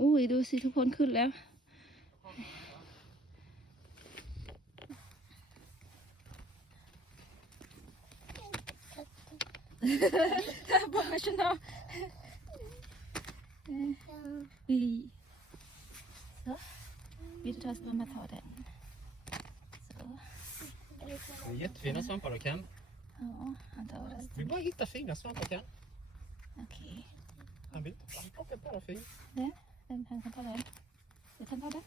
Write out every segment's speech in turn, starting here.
อุ้ยดูสิทุกคนขึ้นแล้ว Professional. Vi... Så. Vill du ta mamma ta den? Så. Det är jättefina svampar då Ken. Ja, han tar resten. Vi bara hittar fina svampar Ken. Okej. Han vill han plockar bara fina. Den, den, han kan ta den. Du kan ta den.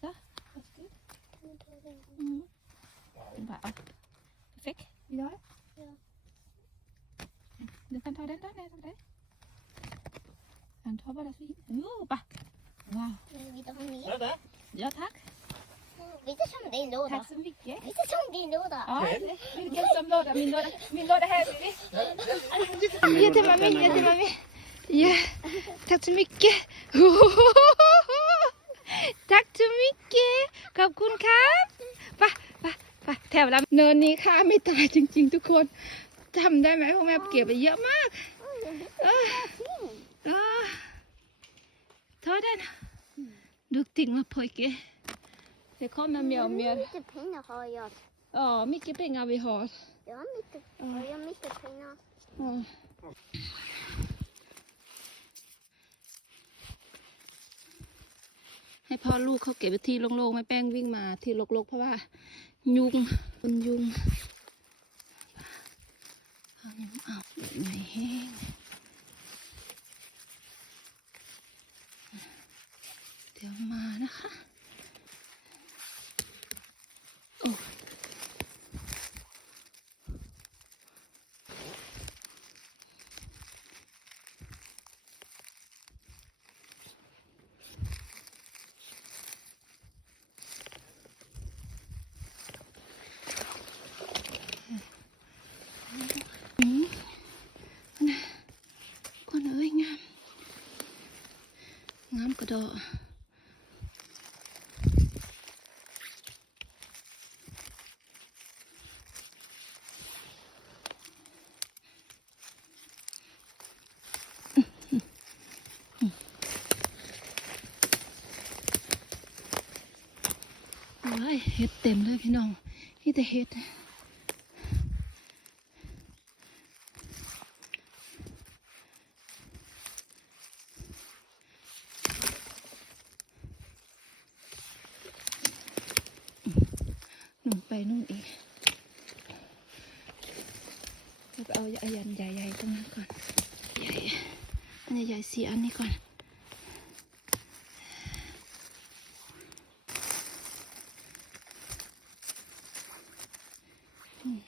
Så, varsågod. Mm. Den bara, ja. Perfekt. Vill du ha den? Ja. Du kan ta den då, nej, ta den. Han tar bara fin. Oh, bara. Wow. Vill du ha mer? Ja, tack. Vill du som din låda? Tack så mycket. Vill du som din låda? Ja, vilken som låda? Min låda, min låda här Vivi. Jättemammi, jättemammi. Ja, tack så mycket. Tack så mycket. ขอบคุณครับไปไปไปแถวลำเนินนี้ค่าไม่ตายจริง ๆ ทุกคนจำได้ไหมพวกแม่เก็บไปเยอะมากเออเออ ta den. Duktig med pojke. Det kommer mer och mer. mycket pengar har jag. Ja, mycket pengar vi har. Jag har mycket, jag har mycket pengar. Ja. ให้พ่อลูกเขาเก็บไปที่โล่งๆไม่แป้งวิ่งมาที่รกๆเพราะว่า ยุงคนยุงเอายุงเอาไหนแห้งเดี๋ยวมานะคะ โอ้ อืมนะคนเอ้ยงาม งามกระโดดโอ้ยเห็ดเต็มเลยพี่น้องนี่แต่เห็ด นู่นไปนู่นอีกแล้วก็เอาอันยันใหญ่ๆตรงนั้นก่อน ใหญ่อันใหญ่สี่อันนี้ก่อนอืม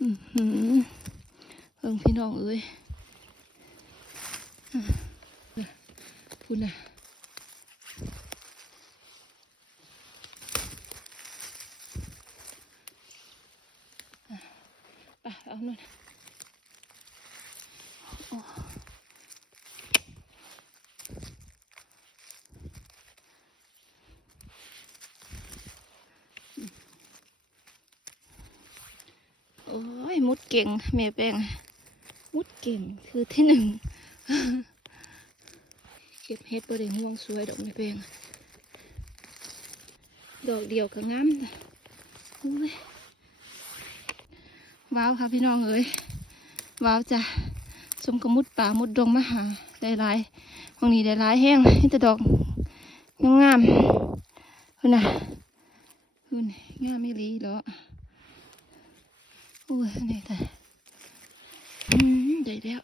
อือหือเพิ่งพี่น้องเอ้ยอะพูดนะ ไปเอาหน่อยโอ้ยมุดเก่งเมย์แป้งมุดเก่งคือที่หนึ่งเก็บเห็ดประเดี๋ยวห่วงสวยดอกเมย์แป้งดอกเดียวก็งามนะโอ้ย ว้าวค่ะพี่น้องเอ้ยว้าวจ้ะสมกบมุดป่ามุดดงมาหาได้หลายห้องนี้ได้หลายแห้งนี่แต่ดอกงามๆคุณน่ะคุณงามไม่รีเหรอโอ้ยนี่แต่อืมได้แล้ว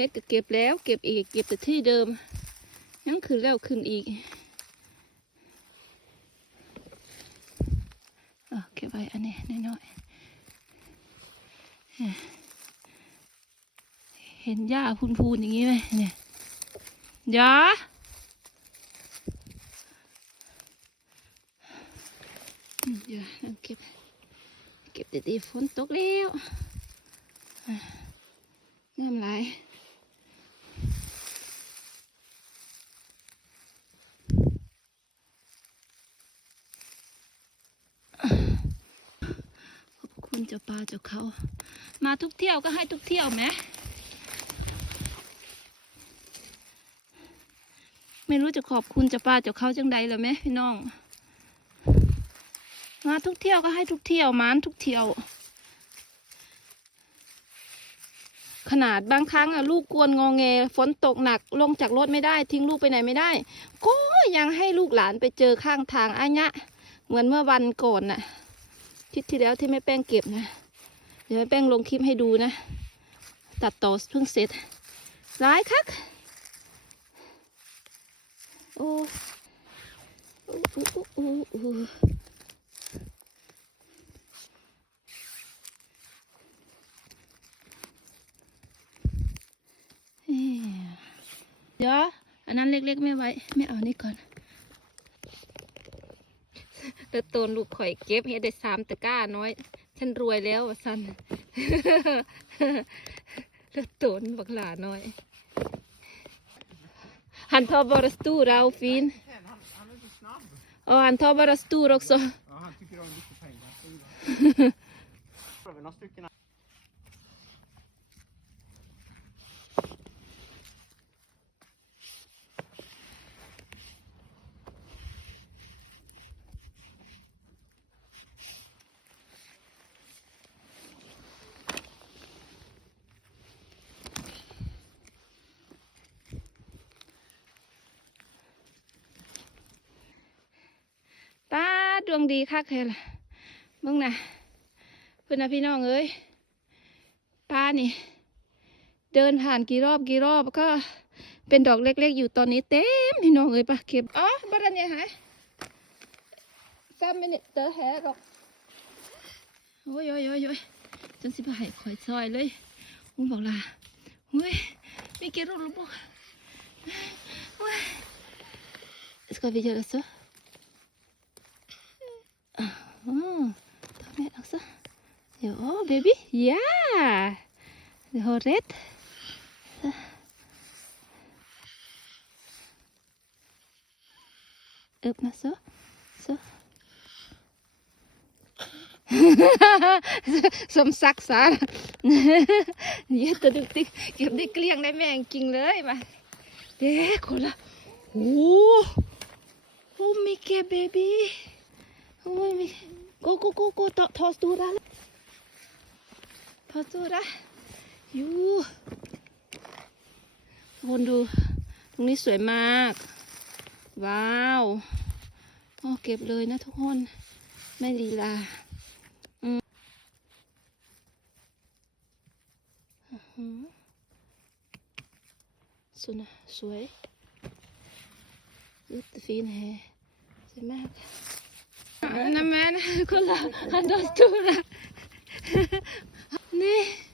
เฮ็ดก็เก็บแล้วเก็บอีกเก็บแต่ที่เดิมยังขึ้นแล้วขึ้นอีกเออเก็บไว้อันนี้น้อยๆเห็นหญ้าพูนๆอย่างนี้ไหมเนี่ยหย่าเย่ายวเก็บเก็บแต่ที่ฝนตกแล้วงามหลาย คุณเจ้าป่าเจ้าเขา มาทุกเที่ยวก็ให้ทุกเที่ยวไหมไม่รู้จะขอบคุณเจ้าป่าเจ้าเขาจังใดเลยไหมพี่น้อง มาทุกเที่ยวก็ให้ทุกเที่ยวมานทุกเที่ยว ขนาดบางครั้งอะลูกกวนงองแงฝนตกหนักลงจากรถไม่ได้ ทิ้งลูกไปไหนไม่ได้ ก็ยังให้ลูกหลานไปเจอข้างทางอันยะเหมือนเมื่อวันก่อนน่ะ ทิศที่แล้วที่แม่แป้งเก็บนะ เดี๋ยวแม่แป้งลงคลิปให้ดูนะ ตัดต่อเพิ่งเสร็จร้ายคัก โอ้โอ้โอ้โอ้โอ้เอ้ยเดี๋ยวอันนั้นเล็กๆไม่ไว้ ไม่เอานี่ก่อน เดือดตนลูกข่อยเก็บเฮ็ดได้สามตะกร้าน้อย ฉันรวยแล้วว่ะสันเดือดตนบักหลาน้อย Han tar bara stora och fin. Han, han är så snabb. Ja, han tar bara stor också. Ja, han tycker om mycket pengar. ดวงดีคักแค่ละเบิ่งนะเพื่อนนะพี่น้องเอ้ยป้านี่ เดินผ่านกี่รอบกี่รอบก็เป็นดอกเล็กๆ อยู่ตอนนี้เต็มพี่น้องเอ้ยปะเก็บอ๋อบ้านเนี่ยหายแฟมมินิเตอร์แฮดอกโอ้ยโอ้ยโอ้ยโอ้ยจนสิบหายคอยซอยเลยอุ้งบอกลาเฮ้ยไม่เกี่ยวหรอกลูกเฮ้ย Ska vi göra så? Ah, ta Tomat also. Ja, oh, Baby. Ja. So red. So. Öp mal so. So. สมศักดิ์สารเนี่ยตัวดุกติเก็บได้เกลี้ยงได้แม่งกิงเลยมาเด็กคนละโอ้โหอ้ไม่เก็บเบบี้โอ้ยไม่ โกโกโกโกทอทอสตูระทอสตูระยูคนดู ตรงนี้สวยมาก ว้าวโอ้เก็บเลยนะทุกคน ไม่ลีลาสวยนะสวยยุตฟีนแฮสวยมาก Nej men kolla, han har stora. Nej.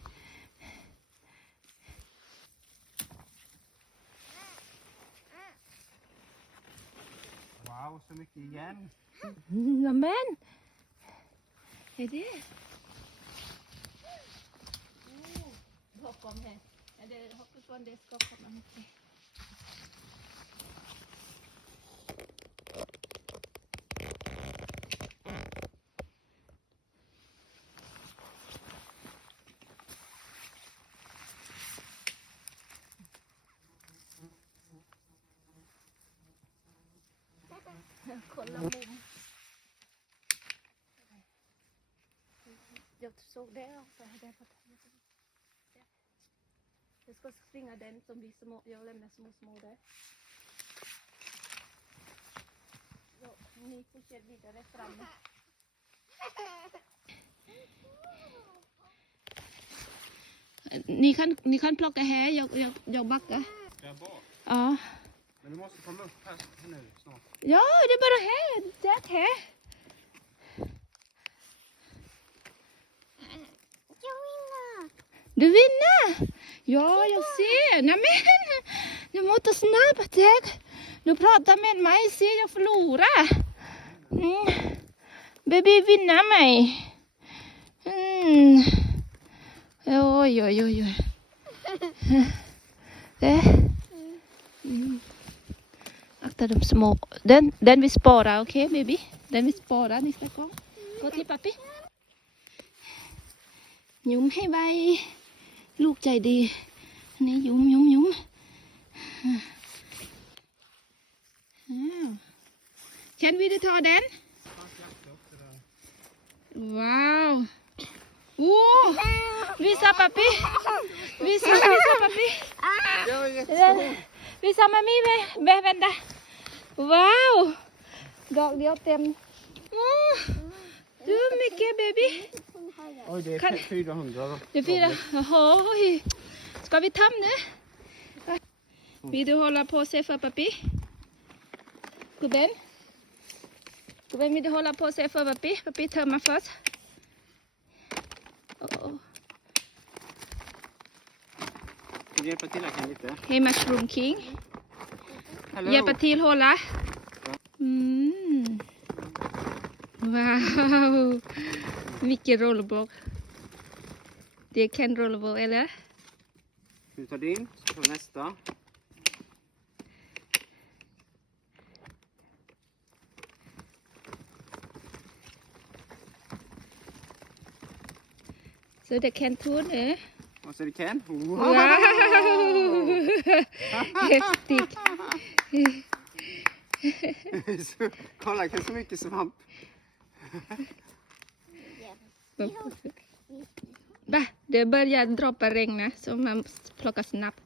Wow, så mycket igen. Nämen. Är det? Bakom här. Jag hoppas på det ska komma mycket. Kolla mom. Jag såg det också. Det på jag ska springa den som vi små, jag lämnar små små där. Så, ni fortsätter vidare framåt. Ni kan, ni kan plocka här, jag, jag, jag backar. Ska jag bak? Ja. Men du måste komma upp här nu snart. Ja, det är bara här. Det här. Jag vinner! Du vinner! Ja, jag ser. Nämen, du måste snabbt. Du pratar med mig, ser jag förlorar. Mm. Baby vinna mig. Mm. Oj, oj, oj, oj. Det. Mm. Akta de små. Den, den vi sparar, okej baby? Den vi sparar nästa gång. Gå till pappi. หยุมให้ใบลูกใจดีอันนี้หยุมหยุมหยุมอ้าว Can we do it then? Wow. Wow. Visa pappi. Visa, visa pappi. Jag är jättestor. Visa mammi med, med vända. Wow. ดอกเดียวเต็มโอ้ดูมิกเก้ baby Oj, det är Kan- 400 då. Det är fyra. Jaha. oj. Ska vi ta nu? Vill du hålla på och se för pappi? Gubben? Gubben, vill du hålla på och se för pappi? Pappi tömmer först. Oh. Kan du hjälpa till här kan lite? Hej Mushroom King. Hallå? Hjälpa till hålla. Mm. Wow. Vilken rollerboll. Det är Ken rollerboll, eller? Du tar din, så tar vi nästa. Så det kan tun, eh? Och så är det Ken. Wow! Wow! Häftigt. Kolla, det är så mycket svamp. Va? Det börjar droppa regn eh, så man plockar snabbt.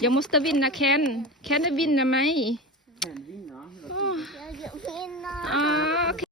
Jag måste vinna Ken. Ken vinner mig. Ken vinner. Jag vinner. Ah.